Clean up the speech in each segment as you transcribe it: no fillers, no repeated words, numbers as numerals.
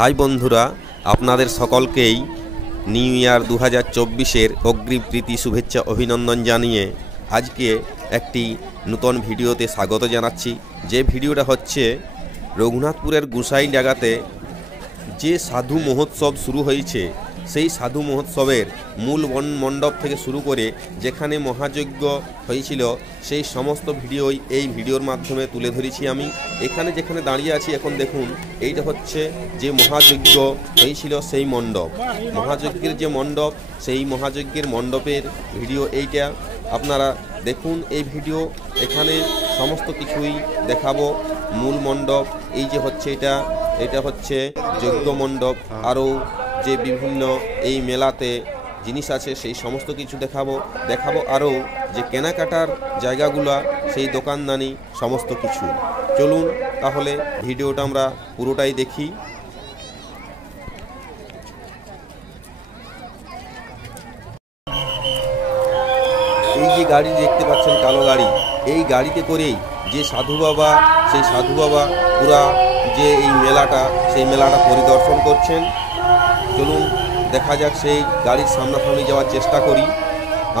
High বন্ধুরা, আপনাদের সকলকেই নিউ ইয়ার 2024-এর অগ্রিম প্রীতি শুভেচ্ছা অভিনন্দন জানিয়ে আজকে একটি নতুন ভিডিওতে স্বাগত জানাচ্ছি। যে ভিডিওটা হচ্ছে রঘুনাথপুরের গোসাই জায়গাতে যে সাধু মহোৎসব শুরু হয়েছে, সেই সাধু মহোৎসবের মূল মণ্ডপ থেকে শুরু করে যেখানে মহাযজ্ঞ হয়েছিল সেই সমস্ত ভিডিওই এই ভিডিওর মাধ্যমে তুলে ধরেছি আমি। এখানে যেখানে দাঁড়িয়ে আছি এখন দেখুন, এইটা হচ্ছে যে মহাযজ্ঞ হয়েছিল সেই মণ্ডপ, মহাযজ্ঞের যে মণ্ডপ, সেই মহাযজ্ঞের মণ্ডপের ভিডিও এইটা। আপনারা দেখুন এই ভিডিও, এখানে সমস্ত কিছুই দেখাবো। মূল মণ্ডপ এই যে হচ্ছে, এটা হচ্ছে যজ্ঞ মণ্ডপ। আরও যে বিভিন্ন এই মেলাতে জিনিস আছে সেই সমস্ত কিছু দেখাবো আরও যে কেনাকাটার জায়গাগুলা, সেই দোকানদানি সমস্ত কিছু। চলুন তাহলে ভিডিওটা আমরা পুরোটাই দেখি। এই যে গাড়ি দেখতে পাচ্ছেন, কালো গাড়ি, এই গাড়িতে করেই যে সাধু বাবা, সেই সাধু বাবা পুরা যে এই মেলাটা, সেই মেলাটা পরিদর্শন করছেন। চলুন দেখা যাক, সেই গাড়ির সামনাসামনি যাওয়ার চেষ্টা করি।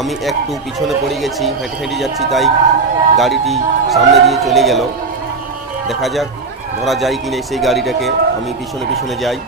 আমি একটু পিছনে পড়ে গেছি, হেঁটে যাচ্ছি, তাই গাড়িটি সামনে দিয়ে চলে গেল। দেখা যাক ধরা যায় কি না সেই গাড়িটাকে। আমি পিছনে যাই।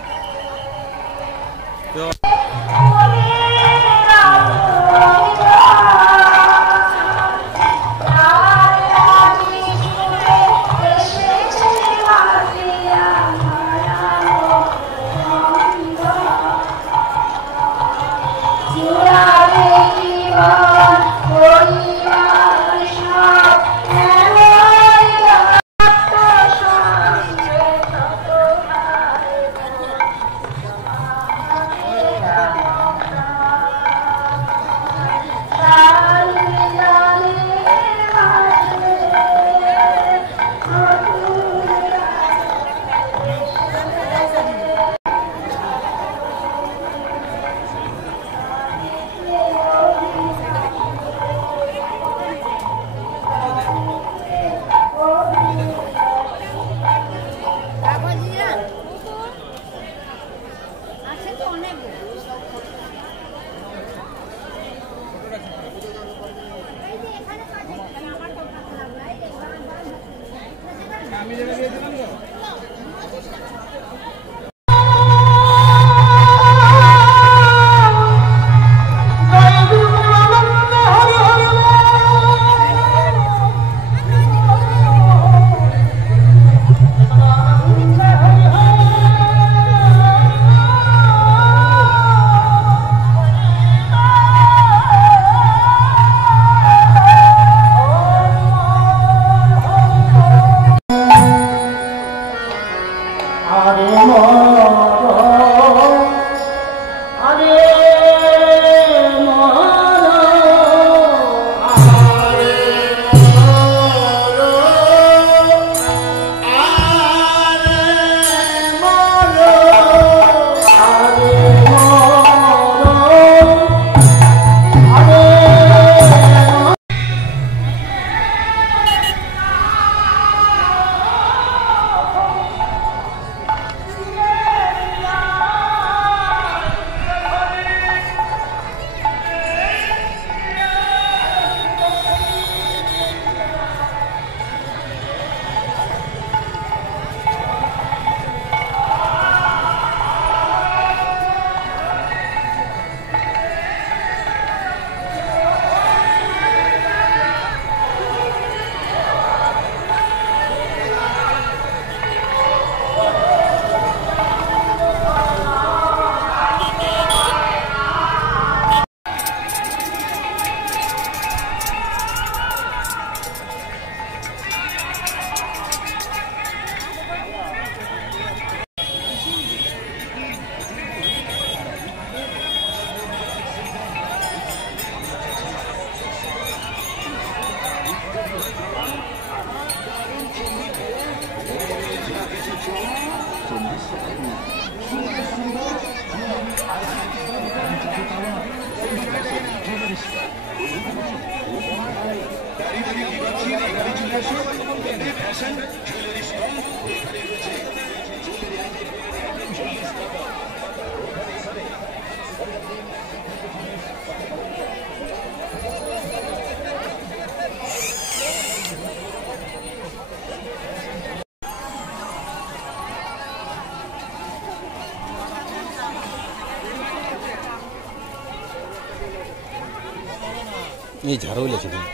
এই ঝাড়ওয়াল আছে কিন্তু,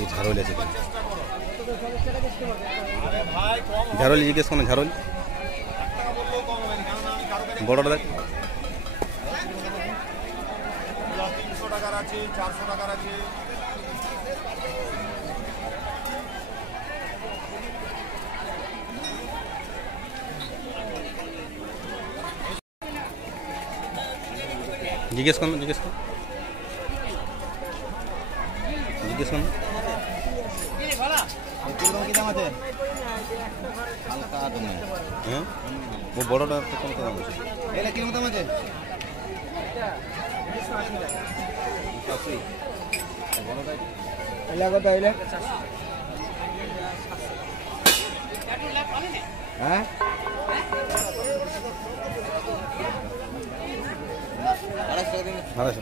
এই ঝাড়ওয়াল আছে কিন্তু, ঝাড়ওয়াল জিজ্ঞেস করো, ঝাড়ওয়াল বড়টা দেখ। 300 টাকার আছে, 400 টাকার আছে। জিজ্ঞেস করুন, জিজ্ঞেস করুন, জিজ্ঞেস করুন। কি দাম আছে? হ্যাঁ, ও বড়টা কত দাম আছে? এগুলা কিরকম দাম আছে? এগুলা কত এগুলা? হ্যাঁ, আড়াইশো।